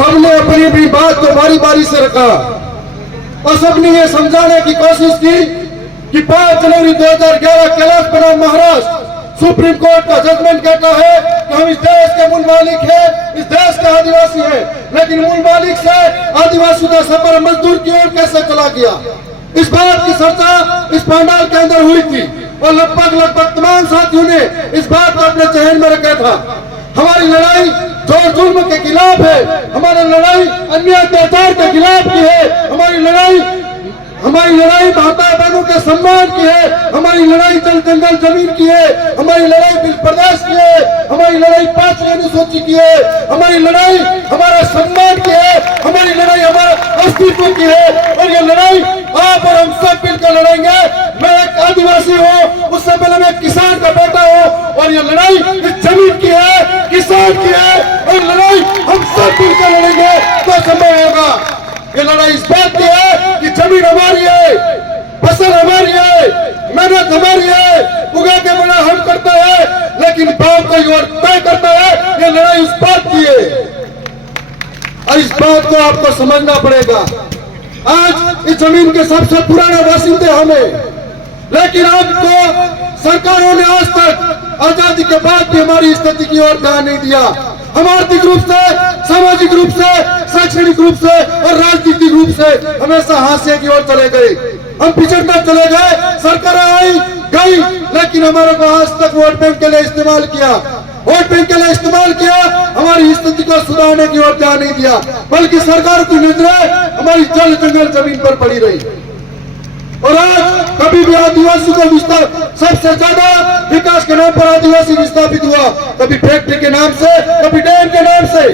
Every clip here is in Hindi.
सबने अपनी अपनी बात को बारी बारी से रखा और सबने ये समझाने की कोशिश की कि 5 जनवरी 2011 कैलाश बनाम महाराष्ट्र सुप्रीम कोर्ट का जजमेंट कहता है कि हम इस देश के मूल मालिक हैं, इस देश के आदिवासी हैं, लेकिन मूल मालिक से आदिवासी का सफर मजदूर की ओर कैसे चला गया। इस बात की चर्चा इस पंडाल के अंदर हुई थी और लगभग तमाम साथियों ने इस बात को अपने जहन में रखा था। हमारी लड़ाई जोर जुल्म के खिलाफ है, हमारी लड़ाई अन्याय अत्याचार के खिलाफ की है, हमारी लड़ाई माता बहनों के सम्मान की है, हमारी लड़ाई जल जंगल जमीन की है, हमारी लड़ाई बिल प्रदेश की है, हमारी लड़ाई 5वीं अनुसूची की है, हमारी लड़ाई हमारा सम्मान की है, हमारी लड़ाई हमारा अस्तित्व की है। और ये लड़ाई आप और हम सब मिलकर लड़ेंगे। मैं एक आदिवासी हूँ, उससे पहले मैं किसान का बेटा हूँ और ये लड़ाई इस जमीन की है, किसान की है और लड़ाई हम सब मिलकर लड़ेंगे तो संभव होगा। ये लड़ाई इस बात की है कि जमीन हमारी है, फसल हमारी है, मेहनत हमारी है, उगा के बना हम करता है, लेकिन भाव कोई और तय करता है। ये लड़ाई उस बात की है और इस बात को आपको समझना पड़ेगा। आज इस जमीन के सबसे पुराने बासिंदे हमें, लेकिन आपको सरकारों ने आज तक आजादी के बाद भी हमारी स्थिति की ओर ध्यान नहीं दिया। हम आर्थिक रूप से, सामाजिक रूप से, शैक्षणिक रूप से और राजनीतिक रूप से हमेशा हाशिए की ओर चले गए। हम पिछड़कर चले गए, सरकारें आई गई, लेकिन हमारे को आज तक वोट बैंक के लिए इस्तेमाल किया, वोट बैंक के लिए इस्तेमाल किया, हमारी स्थिति को सुधारने की ओर ध्यान नहीं दिया, बल्कि सरकार की नजरें हमारी जल जंगल जमीन पर पड़ी रही। और आज कभी भी आदिवासी को विस्तार, सबसे ज्यादा विकास के नाम पर आदिवासी विस्थापित हुआ, कभी फैक्ट्री के नाम से, कभी डैम के नाम से,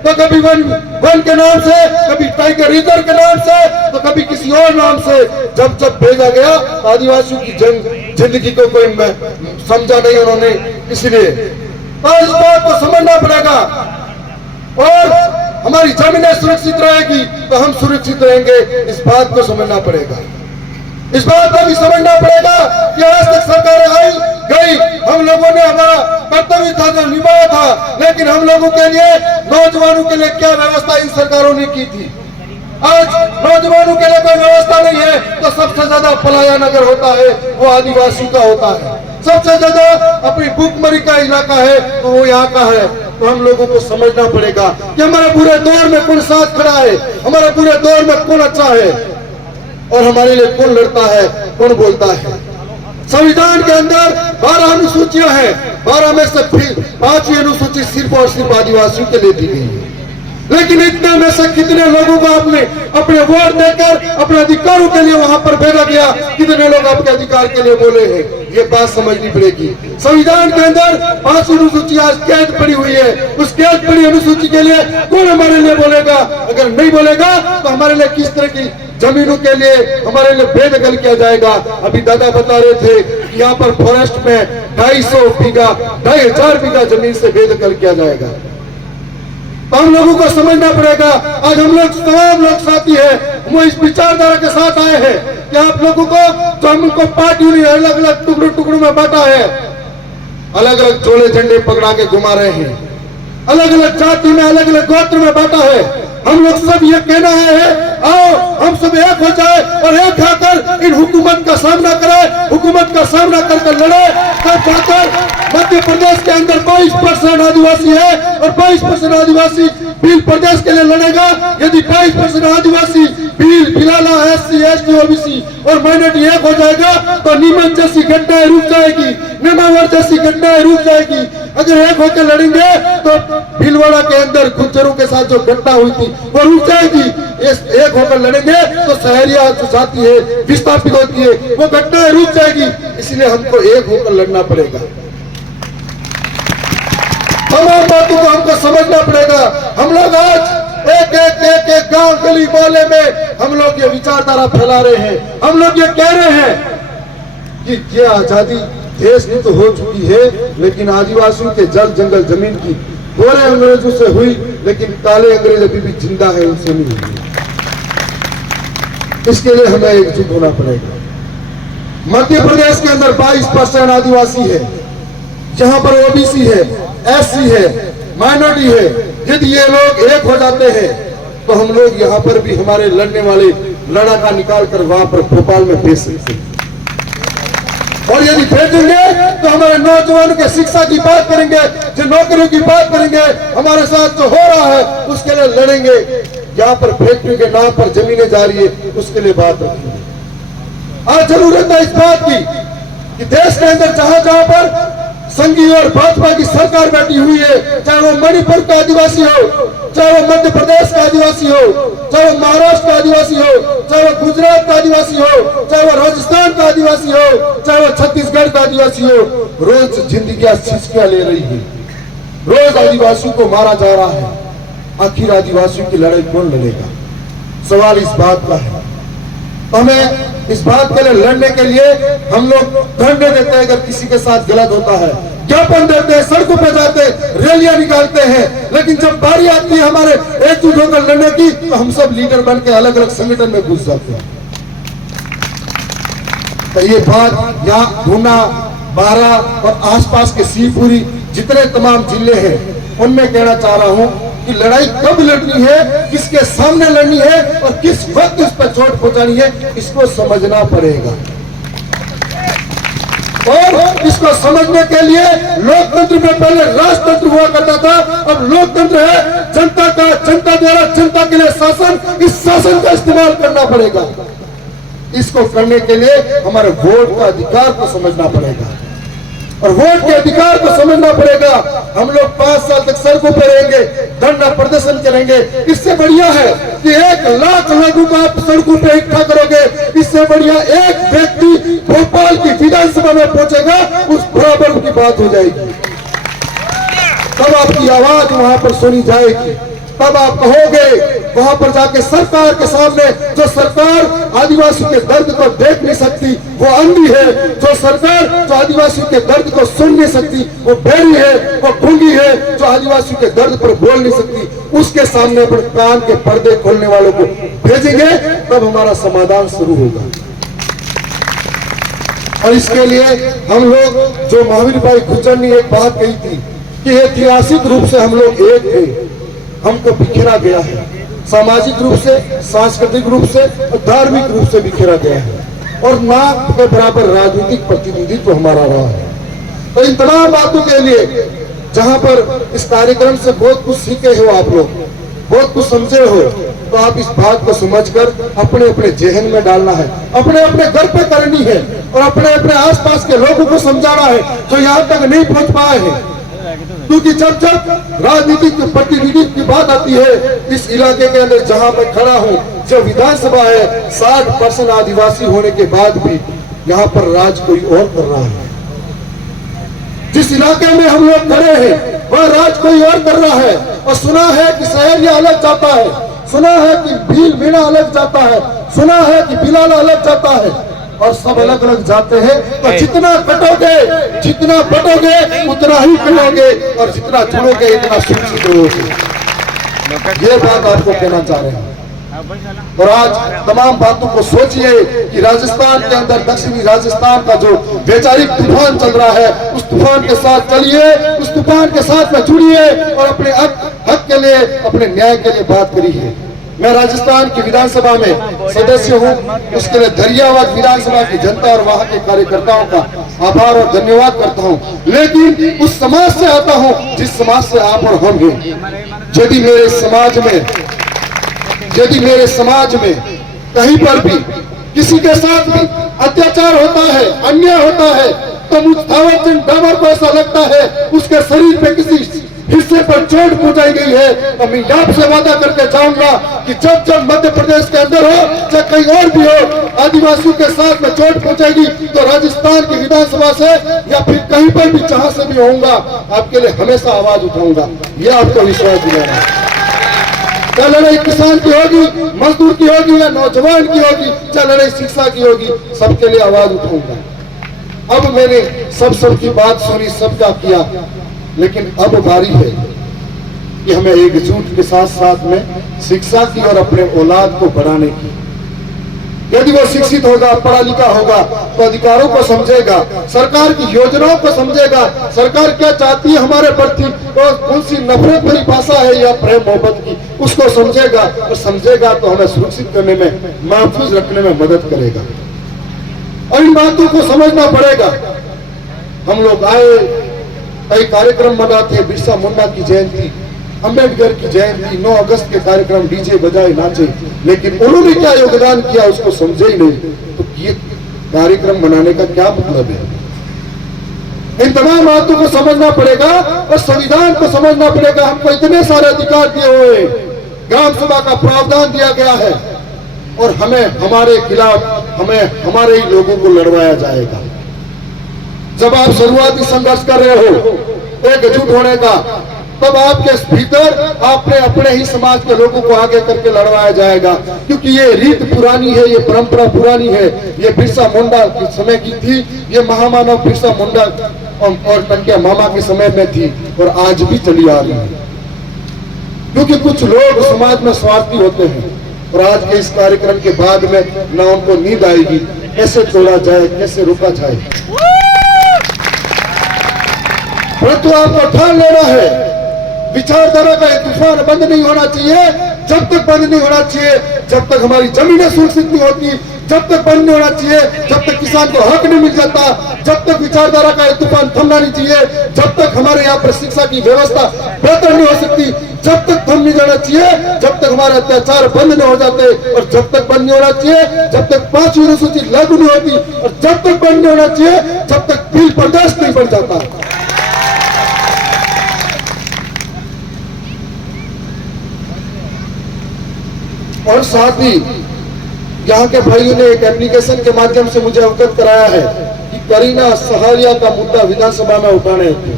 तो कभी वन के नाम से, कभी टाइगर रिजर्व के नाम से, तो कभी किसी और नाम से। जब भेजा गया आदिवासियों की जिंदगी को कोई समझा नहीं उन्होंने, इसलिए तो इस बात को समझना पड़ेगा। और हमारी जमीनें सुरक्षित रहेगी तो हम सुरक्षित रहेंगे, इस बात को समझना पड़ेगा। इस बात को भी समझना पड़ेगा कि आज तक सरकारें आई गई, हम लोगों ने हमारा कर्तव्य था जो निभाया था, लेकिन हम लोगों के लिए, नौजवानों के लिए क्या व्यवस्था इन सरकारों ने की थी। आज नौजवानों के लिए कोई व्यवस्था नहीं है, तो सबसे ज्यादा पलायन अगर होता है वो आदिवासी का होता है, सबसे ज्यादा अपनी भूखमरी का इलाका है तो वो यहाँ का है। तो हम लोगों को समझना पड़ेगा कि हमारे बुरे दौर में कौन साथ खड़ा है, हमारे बुरे दौर में कौन अच्छा है और हमारे लिए कौन लड़ता है, कौन बोलता है। संविधान के अंदर 12 अनुसूचियां हैं, 12 में से 5वीं अनुसूची सिर्फ और सिर्फ आदिवासियों के लिए दी गई है। लेकिन इतने में से कितने लोगों को आपने अपने वोट देकर अपने अधिकारों के लिए वहां पर भेजा गया, कितने लोग आपके अधिकार के लिए बोले हैं, ये बात समझनी पड़ेगी। संविधान के अंदर 5वीं अनुसूची आज कैद पड़ी हुई है, उस कैद पड़ी अनुसूची के लिए कौन हमारे लिए बोलेगा। अगर नहीं बोलेगा तो हमारे लिए किस तरह की जमीनों के लिए हमारे लिए बेदखल किया जाएगा। अभी दादा बता रहे थे कि यहाँ पर फॉरेस्ट में 2,500 बीघा जमीन से बेदखल किया जाएगा। तो हम लोगों को समझना पड़ेगा। आज हम लोग तमाम लोग साथी हैं, वो इस विचारधारा के साथ आए हैं कि आप लोगों को जो हमको पार्टियों ने अलग अलग टुकड़ों में बांटा है, अलग अलग झोले झंडे पकड़ा के घुमा रहे हैं, अलग अलग जाति में, अलग अलग गोत्र में बांटा है। हम लोग सब ये कहना है, आओ हम सब एक हो जाए और एक खाकर इन हुकूमत का सामना करें, हुकूमत का सामना करके लड़े। तब जाकर मध्य प्रदेश के अंदर 22% आदिवासी है और 22% आदिवासी भील प्रदेश के लिए लड़ेगा। यदि 22% आदिवासी Bhil, Bhilala, SC, ST, OBC और माइनॉरिटी एक हो जाएगा तो नीमच जैसी घटनाएं रुक जाएगी, नेमावर जैसी घटनाएं रुक जाएगी। अगर एक होकर लड़ेंगे तो भीलवाड़ा के अंदर गुज्जरों के साथ जो घटना हुई थी वो रुक जाएगी। एक होकर लड़ेंगे तो शहरिया जो जाती है, विस्थापित होती है, वो घटनाएं रुक जाएगी। इसलिए हमको एक होकर लड़ना पड़ेगा। तमाम बातों को हमको समझना पड़ेगा। हम लोग आज एक गांव गली मोहल्ले में हम लोग ये विचारधारा फैला रहे हैं। हम लोग ये कह रहे हैं कि ये आजादी देश में तो हो चुकी है, लेकिन आदिवासियों के जल जंगल जमीन की गोरे अंग्रेजों से हुई, लेकिन काले अंग्रेज अभी भी जिंदा है, उनसे नहीं हुई। इसके लिए हमें एकजुट होना पड़ेगा। मध्य प्रदेश के अंदर 22% आदिवासी है, जहां पर OBC है, SC है, माइनॉरिटी है। यदि ये लोग एक हो जाते हैं तो हम लोग यहाँ पर भी हमारे लड़ने वाले लड़ाका निकाल कर वहां पर भोपाल में भेज सकते हैं। और यदि भेजेंगे तो हमारे नौजवानों के शिक्षा की बात करेंगे, जो नौकरियों की बात करेंगे, हमारे साथ जो हो रहा है उसके लिए लड़ेंगे। यहाँ पर फैक्ट्री के नाम पर जमीनें जा रही है उसके लिए बात रखेंगे। आज जरूरत है इस बात की कि देश के अंदर जहां जहां पर संघी और भाजपा की सरकार बैठी हुई है, चाहे वो मणिपुर का आदिवासी हो, चाहे वो मध्य प्रदेश का आदिवासी हो, चाहे वो महाराष्ट्र का आदिवासी हो, चाहे वो गुजरात का आदिवासी हो, चाहे वो राजस्थान का आदिवासी हो, चाहे वो छत्तीसगढ़ का आदिवासी हो, रोज जिंदगी सिसकियां ले रही है, रोज आदिवासियों को मारा जा रहा है। आखिर आदिवासियों की लड़ाई कौन लड़ेगा? सवाल इस बात का है। हमें इस बात के लिए लड़ने के लिए हम लोग धरने देते हैं, अगर किसी के साथ गलत होता है, ज्ञापन देते हैं, सड़कों पे जाते हैं, रैलियां निकालते हैं, लेकिन जब बारी आती है हमारे एकजुट होकर लड़ने की तो हम सब लीडर बन के अलग अलग संगठन में घुस जाते हैं। तो ये बात यहाँ गुना, बारा और आसपास के शिवपुरी जितने तमाम जिले हैं उनमें कहना चाह रहा हूँ कि लड़ाई कब लड़नी है, किसके सामने लड़नी है और किस वक्त इस पर चोट पहुंचानी है, इसको समझना पड़ेगा। और इसको समझने के लिए लोकतंत्र में पहले राजतंत्र हुआ करता था, अब लोकतंत्र है जनता का, जनता द्वारा जनता के लिए शासन। इस शासन का इस्तेमाल करना पड़ेगा। इसको करने के लिए हमारे वोट का अधिकार को समझना पड़ेगा और वोट के अधिकार को समझना पड़ेगा। हम लोग 5 साल तक सड़कों पर रहेंगे, धरना प्रदर्शन करेंगे, इससे बढ़िया है कि 1 लाख लोगों को आप सड़कों पर इकट्ठा करोगे, इससे बढ़िया एक व्यक्ति भोपाल की विधानसभा में पहुंचेगा, उस बराबर की बात हो जाएगी। तब आपकी आवाज वहां पर सुनी जाएगी, तब आप कहोगे वहां पर जाके सरकार के सामने, जो सरकार आदिवासी के दर्द को देख नहीं सकती वो अंधी है, जो सरकार जो आदिवासी के दर्द को सुन नहीं सकती वो बहरी है, वो गूंगी है, जो आदिवासी के दर्द पर बोल नहीं सकती, उसके सामने अपने कान के पर्दे खोलने वालों को भेजेंगे, तब हमारा समाधान शुरू होगा। और इसके लिए हम लोग, जो महावीर भाई गुर्जर ने एक बात कही थी कि ऐतिहासिक रूप से हम लोग एक थे, हमको बिखरा गया है, सामाजिक रूप से, सांस्कृतिक रूप से और धार्मिक रूप से बिखरा गया है, और ना के बराबर राजनीतिक प्रतिनिधित्व हमारा रहा है। तो इन तमाम बातों के लिए, जहां पर इस कार्यक्रम से बहुत कुछ सीखे हो आप लोग, बहुत कुछ समझे हो, तो आप इस बात को समझकर अपने अपने जहन में डालना है, अपने अपने घर पे करनी है और अपने अपने आसपास के लोगों को समझाना है जो यहाँ तक नहीं पहुंच पाए हैं। क्योंकि जब जब राजनीतिक प्रतिनिधित्व की बात आती है, इस इलाके के अंदर जहां मैं खड़ा हूं, जो विधानसभा है, 60% आदिवासी होने के बाद भी यहाँ पर राज कोई और कर रहा है। जिस इलाके में हम लोग खड़े हैं वह राज कोई और कर रहा है। और सुना है कि सहरिया अलग जाता है, सुना है कि भील मीणा अलग जाता है, सुना है कि बिलाल अलग जाता है, और सब अलग अलग जाते हैं। तो जितना कटोगे, जितना बटोगे उतना ही कटोगे, और जितना जुड़ोगे इतना सुरक्षित रहोगे। ये बात आपको कहना चाह रहे हैं। और आज तमाम बातों को सोचिए कि राजस्थान के अंदर, दक्षिणी राजस्थान का जो वैचारिक तूफान चल रहा है, उस तूफान के साथ चलिए, उस तूफान के साथ में जुड़िए और अपने हक के लिए, अपने न्याय के लिए बात करिए। मैं राजस्थान की विधानसभा में सदस्य हूं, उसके लिए धैर्यवाद विधानसभा की जनता और वहां के कार्यकर्ताओं का आभार और धन्यवाद करता हूं। लेकिन उस समाज से आता हूं जिस समाज से आप और हम हैं। यदि मेरे समाज में कहीं पर भी किसी के साथ भी अत्याचार होता है, अन्याय होता है, तो मुझ थावरचंद डामर को ऐसा लगता है उसके शरीर पे किसी हिस्से पर चोट पहुंचाई गई है, तो मैं आपसे वादा करके जाऊंगा कि जब जब मध्य प्रदेश के अंदर हो, चाहे कहीं और भी हो, आदिवासियों के साथ में चोट पहुंचाएगी तो राजस्थान की विधानसभा से या फिर कहीं पर भी जहां से भी होऊंगा, आपके लिए हमेशा आवाज उठाऊंगा। यह आपको विश्वास दिलाना है। चाहे लड़ाई किसान की होगी, मजदूर की होगी या नौजवान की होगी, चाहे लड़ाई शिक्षा की होगी, सबके लिए आवाज उठाऊंगा। अब मैंने सबकी बात सुनी, सबका किया, लेकिन अब बारी है कि हमें एकजुट के साथ साथ में शिक्षा की और अपने औलाद को बढ़ाने की। यदि वो शिक्षित होगा, पढ़ा लिखा होगा, तो अधिकारों को समझेगा, सरकार की योजनाओं को समझेगा, सरकार क्या चाहती है हमारे प्रति, और कौन सी नफरत भरी भाषा है या प्रेम मोहब्बत की, उसको समझेगा, और समझेगा तो हमें सुरक्षित करने में, महफूज रखने में मदद करेगा। और इन बातों को समझना पड़ेगा। हम लोग आए, कई कार्यक्रम मनाते हैं, बिरसा मुंडा की जयंती, अंबेडकर की जयंती, 9 अगस्त के कार्यक्रम, डीजे बजाए नाचे, लेकिन उन्होंने क्या योगदान किया उसको समझे ही नहीं। तो ये कार्यक्रम मनाने का क्या मतलब है? इन तमाम बातों को समझना पड़ेगा और संविधान को समझना पड़ेगा। हमको इतने सारे अधिकार दिए हुए, ग्राम सभा का प्रावधान दिया गया है, और हमें हमारे खिलाफ, हमें हमारे ही लोगों को लड़वाया जाएगा। जब आप शुरुआती संघर्ष कर रहे हो एकजुट होने का, तब आपके भीतर आपने अपने ही समाज के लोगों को आगे करके लड़वाया जाएगा, क्योंकि ये रीत पुरानी है, ये परंपरा पुरानी है। ये बिरसा मुंडा के समय की थी, ये महामानव बिरसा मुंडा और टंकिया मामा के समय में थी, और आज भी चली आ रही है। क्योंकि कुछ लोग समाज में स्वार्थी होते हैं, और आज के इस कार्यक्रम के बाद में ना उनको नींद आएगी कैसे तोड़ा जाए, कैसे रोका जाए। परंतु आपको ठान लेना है, विचारधारा का तूफान बंद नहीं होना चाहिए। जब तक बंद नहीं होना चाहिए, जब तक हमारी जमीनें सुरक्षित नहीं होती, जब तक बंद नहीं होना चाहिए, जब तक किसान को हक नहीं मिल जाता, जब तक विचारधारा का तूफान थमना नहीं चाहिए, जब तक हमारे यहाँ पर शिक्षा की व्यवस्था बेहतर नहीं हो सकती, जब तक थम नहीं जाना चाहिए, जब तक हमारे अत्याचार बंद नहीं हो जाते, और जब तक बंद नहीं होना चाहिए, जब तक 5वीं अनुसूची लागू नहीं होती, और जब तक बंद नहीं होना चाहिए, जब तक बिल बर्दाश्त नहीं बन जाता। और साथ ही यहाँ के भाइयों ने एक एप्लीकेशन के माध्यम से मुझे अवगत कराया है कि करीना सहारिया का मुद्दा विधानसभा में उठाने थे।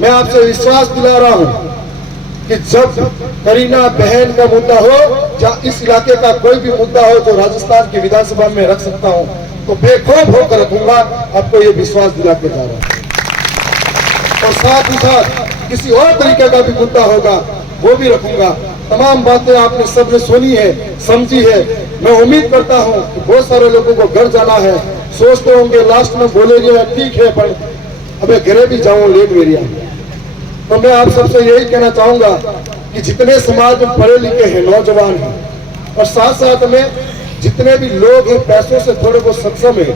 मैं आपसे विश्वास दिला रहा हूँ कि जब करीना बहन का मुद्दा हो या इस इलाके का कोई भी मुद्दा हो जो राजस्थान की विधानसभा में रख सकता हूँ, तो बेखौफ होकर रखूंगा। आपको ये विश्वास दिला के जा रहा हूँ। और साथ ही साथ किसी और तरीके का भी मुद्दा होगा वो भी रखूंगा। तमाम बातें आपने सबने सुनी है, समझी है। मैं उम्मीद करता हूं कि बहुत सारे लोगों को घर जाना है, सोचते होंगे लास्ट में बोलेंगे ठीक है पर अबे घरे भी जाऊं लेट मेरिया। तो मैं आप सबसे यही कहना चाहूंगा कि जितने समाज में पढ़े लिखे हैं, नौजवान हैं, और साथ साथ में जितने भी लोग हैं पैसों से थोड़े बहुत सक्षम है,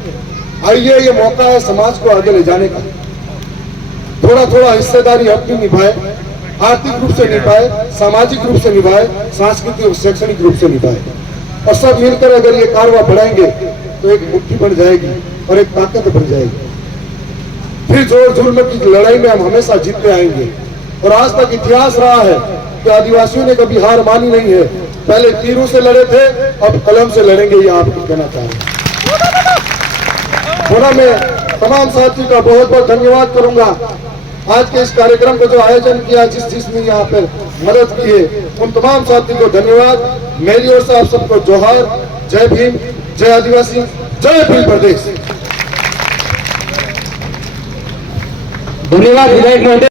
आइए ये मौका है समाज को आगे ले जाने का। थोड़ा थोड़ा हिस्सेदारी अपनी निभाए, आर्थिक रूप से निभाए, सामाजिक रूप से निभाए, सांस्कृतिक और शैक्षणिक रूप से निभाए, और सब मिलकर अगर ये कारवां बढ़ाएंगे तो एक मुट्ठी बन जाएगी और एक ताकत बन जाएगी। फिर जोर जुल्म की लड़ाई में हम हमेशा जीतते आएंगे। और आज तक इतिहास रहा है कि आदिवासियों ने कभी हार मानी नहीं है। पहले तीरों से लड़े थे, अब कलम से लड़ेंगे, ये आपको कहना चाह रहे हैं। मैं तमाम साथियों का बहुत बहुत धन्यवाद करूंगा। आज के इस कार्यक्रम को जो आयोजन किया, जिसने यहाँ पर मदद की है, उन तमाम साथियों को धन्यवाद। मेरी ओर से आप सबको जोहार। जय भीम, जय आदिवासी, जय भीम प्रदेश। धन्यवाद विधायक महोदय।